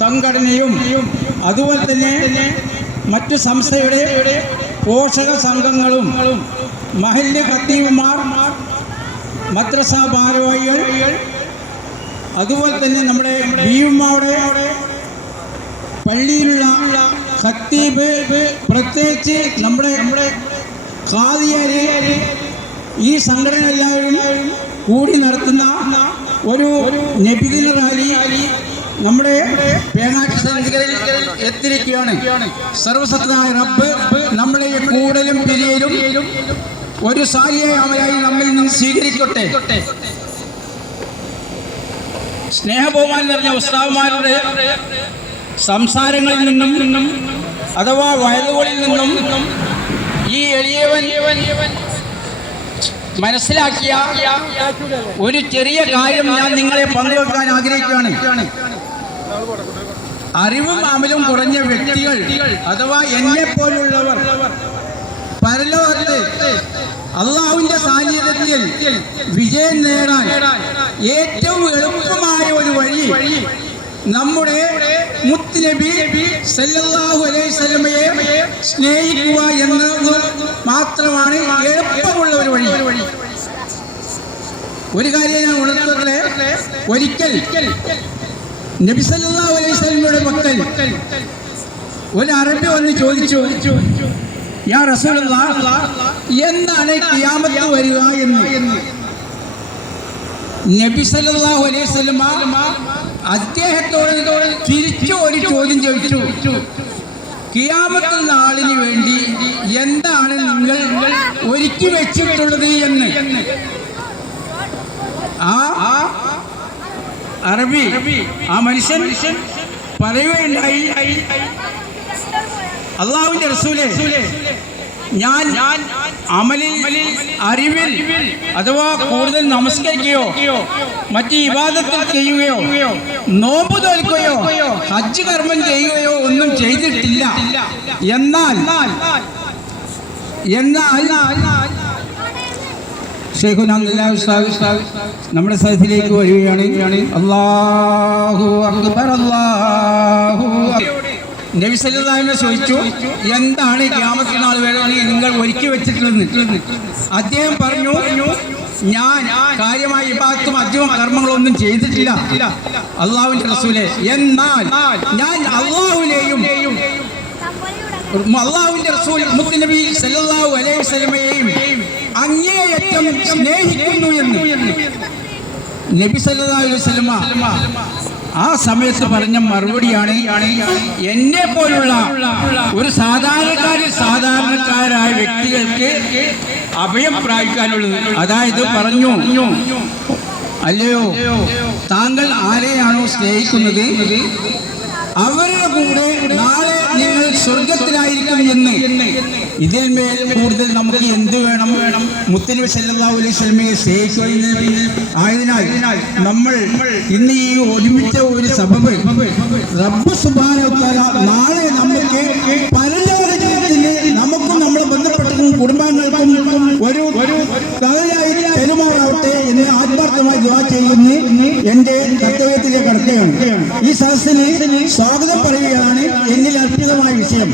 സംഘടനയും അതുപോലെ തന്നെ മറ്റു സംസ്ഥയുടെ പോഷക സംഘങ്ങളും മഹല്ല് ഖത്തീബുമാർ, മദ്രസ ഭാരവാഹികൾ, അതുപോലെ തന്നെ നമ്മുടെ ബീവുമാരുടെ പള്ളിയിലുള്ള ഖത്തീബ്, പ്രത്യേകിച്ച് നമ്മുടെ ഖാദിയാര്, ഈ സംഘടന എല്ലാവരും കൂടി നടത്തുന്ന ഒരു നബിദിന റാലി നമ്മുടെ പേങ്ങാട്ട് സന്നിധികളിൽ എത്തിയിരിക്കുകയാണ്. സർവശക്തനായ റബ്ബ് നമ്മളെ കൂടലും പിരിയലും ഒരു സാലിയായ അമലായി നമ്മിൽ നിന്ന് സ്വീകരിക്കട്ടെ. സ്നേഹബഹുമാനം നിറഞ്ഞ ഉസ്താദുമാരുടെ സംസാരങ്ങളിൽ നിന്നും അഥവാ വയലുകളിൽ നിന്നും ഈ എളിയവൻ മനസ്സിലാക്കിയ ഒരു ചെറിയ കാര്യം ഞാൻ നിങ്ങളെ പങ്കുവെക്കാൻ ആഗ്രഹിക്കുകയാണ്. അറിവും അമലും കുറഞ്ഞ വ്യക്തികൾ അഥവാ എന്നെ പോലുള്ളവർ പരലോകത്ത് അള്ളാഹുവിന്റെ സാന്നിധ്യത്തിൽ വിജയം നേടാൻ ഏറ്റവും എളുപ്പമായ ഒരു വഴി നമ്മുടെ മുത്തുനബി സല്ലല്ലാഹു അലൈഹി വസല്ലമയെ സ്നേഹിക്കുക എന്നത് മാത്രമാണ് എളുപ്പമുള്ള ഒരു വഴി. ഒരു കാര്യം ഞാൻ ഉണർത്തട്ടെ. ഒരിക്കൽ നബി സല്ലല്ലാഹു അലൈഹി വസല്ലമയുടെ മക്കൾ ഒരു അറബി വന്ന് ചോദിച്ചു, യാ റസൂലല്ലാഹ്, എന്നാണ് ഖിയാമത്ത് വരിക എന്ന്. നബി സല്ലല്ലാഹു അലൈഹി വസല്ലമ അദ്ദേഹത്തോട് തിരിച്ചു ഒരു ചോദ്യം ചോദിച്ചു, ഖിയാമത്ത് നാളിന് വേണ്ടി എന്താണ് നിങ്ങൾ ഒരുക്കി വെച്ചിട്ടുള്ളത് എന്ന്. ആ അറബി ആ മനുഷ്യൻ പറയുകയുണ്ടായി, അള്ളാഹുവിന്റെ റസൂലേ, ഞാൻ അമലിൽ അറിവിൽ അഥവാ കൂടുതൽ നമസ്കരിക്കുകയോ മറ്റ് ഇബാദത്തുകൾ ചെയ്യുകയോ നോമ്പ് തോൽക്കുകയോ ഹജ്ജ് കർമ്മം ചെയ്യുകയോ ഒന്നും ചെയ്തിട്ടില്ല. എന്നാൽ നമ്മുടെ സദസ്സിലേക്ക് വരികയാണ്. അല്ലാഹു അക്ബർ, അല്ലാഹു അക്ബർ. നബി സല്ലല്ലാഹു അലൈഹി വസല്ലം ചോദിച്ചു, എന്താണ് ഖിയാമത്ത് നാൾ വരെ നിങ്ങൾ ഒരുക്കി വെച്ചിട്ടുള്ളത്? അദ്ദേഹം പറഞ്ഞു, ഞാൻ കാര്യമായ ഇബാദത്തും ഹജ്ജും കർമ്മങ്ങളൊന്നും ചെയ്തിട്ടില്ല അള്ളാഹുവിന്റെ റസൂലേ. എന്നാൽ ഞാൻ അള്ളാഹുവിനെയും അള്ളാഹുവിന്റെ റസൂൽ മുത്തുനബി സല്ലല്ലാഹു അലൈഹി വസല്ലമയെയും അങ്ങേയറ്റം സ്നേഹിക്കുന്നു എന്ന് നബി സല്ലല്ലാഹു അലൈഹി വസല്ലമ ആ സമയത്ത് പറഞ്ഞ മറുപടിയാണ് എന്നെ പോലുള്ള ഒരു സാധാരണക്കാരായ വ്യക്തികൾക്ക് അഭയം പ്രാപിക്കാനുള്ളത്. അതായത് പറഞ്ഞു, അല്ലയോ താങ്കൾ ആരെയാണോ സ്നേഹിക്കുന്നത് അവരുടെ കൂടെ നാളെ നിങ്ങൾ സ്വർഗത്തിലായിരിക്കും എന്ന്. ഇതിൽ മേൽ കൂടുതൽ നമുക്ക് എന്ത് വേണം? മുത്തുനബി സല്ലല്ലാഹു അലൈഹി വസല്ലമയെ സ്നേഹിക്കുക ആയതിനാൽ നമ്മൾ ഇന്ന് ഈ ഒരുമിച്ച ഒരു സബബ് റബ്ബ് സുബ്ഹാനഹു വ തആല നാളെ നമുക്ക് പരലോക ജീവിതത്തിന് നമുക്കും നമ്മളെ ബന്ധപ്പെട്ട കുടുംബാംഗങ്ങൾക്കും ഒരു കഥയായി പെരുമാറാവട്ടെ എന്ന് ആത്മാർത്ഥമായി ദുആ ചെയ്യുന്നു. എന്റെ കർത്തവ്യത്തിലേക്ക് കടക്കുകയാണ്. ഈ സദസ്സിന് സ്വാഗതം പറയുകയാണ് എന്നിൽ അർപ്പിതമായ വിഷയം.